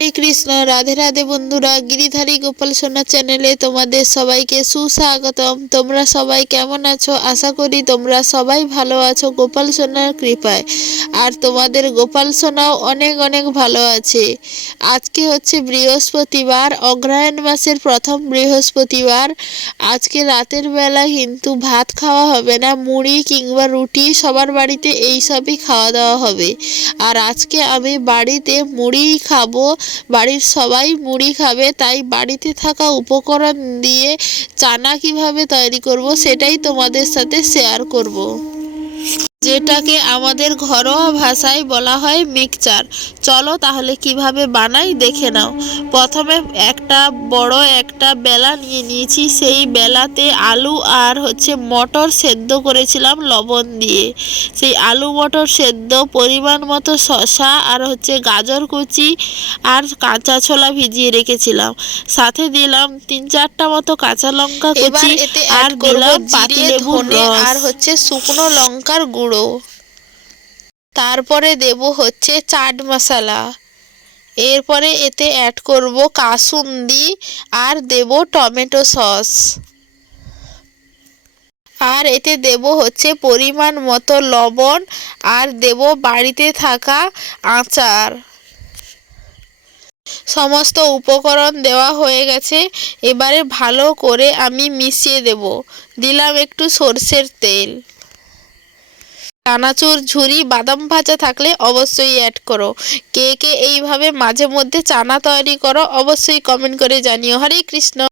হরে কৃষ্ণ, রাধে রাধে বন্ধুরা, গিরিধারী গোপাল সোনা চ্যানেলে তোমাদের সবাইকে সুস্বাগতম। তোমরা সবাই কেমন আছো? আশা করি তোমরা সবাই ভালো আছো গোপাল সোনার কৃপায়। আর তোমাদের গোপাল সোনাও অনেক অনেক ভালো আছে। আজকে হচ্ছে বৃহস্পতিবার, অগ্রহায়ণ মাসের প্রথম বৃহস্পতিবার। আজকে রাতের বেলা কিন্তু ভাত খাওয়া হবে না, মুড়ি কিংবা রুটি সবার বাড়িতে এইসবই খাওয়া দাওয়া হবে। আর আজকে আমি বাড়িতে মুড়িই খাবো, বাড়ির সবাই মুড়ি খাবে, তাই বাড়িতে থাকা উপকরণ দিয়ে চানা কিভাবে তৈরি করব সেটাই তোমাদের সাথে শেয়ার করব, যেটাকে আমাদের ঘরোয়া ভাষায় বলা হয় মিক্সচার। চলো তাহলে কিভাবে বানাই দেখে নাও। প্রথমে একটা বড় একটা বেলা নিয়ে নিয়েছি, সেই বেলাতে আলু আর মটর সেদ্ধ করেছিলাম লবণ দিয়ে। সেই আলু মটর সেদ্ধ, পরিমাণ মতো শসা আর গাজর কুচি আর কাঁচা ছোলা ভিজিয়ে রেখেছিলাম। সাথে দিলাম 3-4টা মতো কাঁচা লঙ্কা কুচি আর দিলাম পাতিলেবুর রস আর শুকনো লঙ্কার গুঁড়ো। তারপরে দেব চাট মশলা। এরপরে এতে অ্যাড করব কাসুন্দি আর দেব টমেটো সস। আর এতে দেব পরিমাণ মতো লবণ আর দেব বাড়িতে থাকা আচার। সমস্ত উপকরণ দেওয়া হয়ে গেছে, এবারে ভালো করে আমি মিশিয়ে দেব। দিলাম একটু সরষের তেল। চানাচুর, ঝুরি, বাদাম ভাজা থাকলে অবশ্যই অ্যাড করো। কে কে এইভাবে মাঝে মধ্যে চানা তৈরি করো অবশ্যই কমেন্ট করে জানিও। হরে কৃষ্ণ।